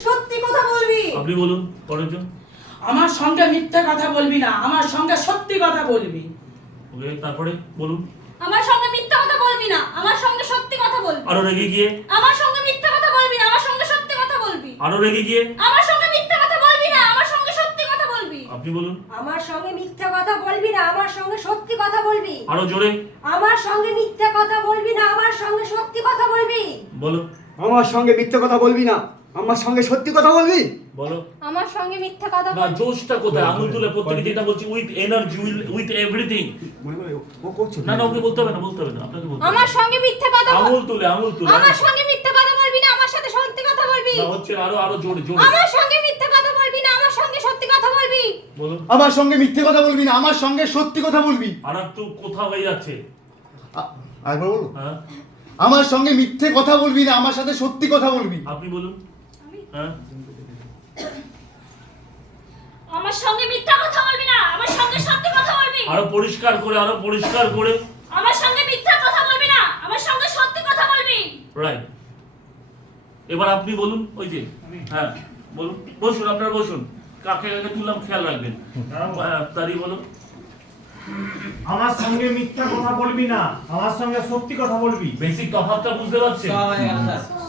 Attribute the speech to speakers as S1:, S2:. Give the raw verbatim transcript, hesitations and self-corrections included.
S1: সত্যি কথা বলবি।
S2: আপনি বলুন পরের জন।
S3: আমার সঙ্গে মিথ্যা কথা বলবি না, আমার সঙ্গে সত্যি কথা বলবি।
S2: ওকে, তারপরে বলুন।
S1: আমার সঙ্গে মিথ্যা কথা বলবি না, আমার সঙ্গে সত্যি কথা বলবি।
S2: আরো রেগে গিয়ে।
S1: আমার সঙ্গে মিথ্যা কথা বলবি না, আমার সঙ্গে সত্যি কথা বলবি।
S2: আরো রেগে গিয়ে।
S1: আমার সঙ্গে মিথ্যা কথা বলবি না, আমার সঙ্গে সত্যি কথা বলবি।
S2: আপনি বলুন।
S4: আমার সঙ্গে মিথ্যা কথা বলবি না, আমার সঙ্গে সত্যি কথা বলবি।
S2: আরো জোরে।
S4: আমার সঙ্গে মিথ্যা কথা বলবি না, আমার সঙ্গে সত্যি কথা বলবি।
S2: বলো।
S5: আমার সঙ্গে মিথ্যা কথা বলবি না, আমার সঙ্গে সত্যি কথা বলবি।
S2: বলো।
S4: আমার সঙ্গে মিথ্যা কথা
S2: না, জোশটা কোথায়? আঙুল তুলে প্রত্যেককে যেটা বলছি, উইথ এনার্জি, উইথ এভরিথিং।
S5: মনে মনে ও করছো
S2: না না, ওকে বলতে হবে না, বলতে হবে না, আপনাকে বলতে হবে।
S4: আমার সঙ্গে মিথ্যা কথা বল-
S2: আঙুল তুলে, আঙুল তুলে।
S4: আমার সঙ্গে মিথ্যা কথা বলবি না, আমার সাথে সত্যি কথা বলবি।
S2: না হচ্ছে না, আরো আরো জোরে জোরে
S4: আমার সঙ্গে মিথ্যা কথা বলবি না, আমার সঙ্গে সত্যি কথা বলবি।
S2: বলুন।
S5: আমার সঙ্গে মিথ্যে কথা বলবি না, আমার সঙ্গে সত্যি কথা বলবি।
S2: আর একটু কোথাও হয়ে যাচ্ছে।
S5: আ- আরেকবার বলো।
S2: হ্যাঁ,
S5: আমার সঙ্গে মিথ্যে কথা বলবি না, আমার সাথে সত্যি কথা বলবি।
S2: আপনি বলুন। হ্যাঁ,
S1: আমার সঙ্গে মিথ্যা কথা বলবি না, আমার সঙ্গে সত্যি কথা বলবি।
S2: আরো পরিষ্কার করে, আরো পরিষ্কার করে।
S1: আমার সঙ্গে মিথ্যা কথা বলবি না, আমার সঙ্গে সত্যি কথা বলবি।
S2: রাইট। এবার আপনি বলুন। ওই যে হ্যাঁ বলুন, বসুন, আপনারা বসুন। কাকে কাকে তুললাম খেয়াল রাখবেন। হ্যাঁ, তারই বলুন।
S6: আমার সঙ্গে মিথ্যা কথা বলবি না, আমার সঙ্গে সত্যি কথা বলবি।
S2: বেসিক তফাৎটা বুঝতে পারছেন?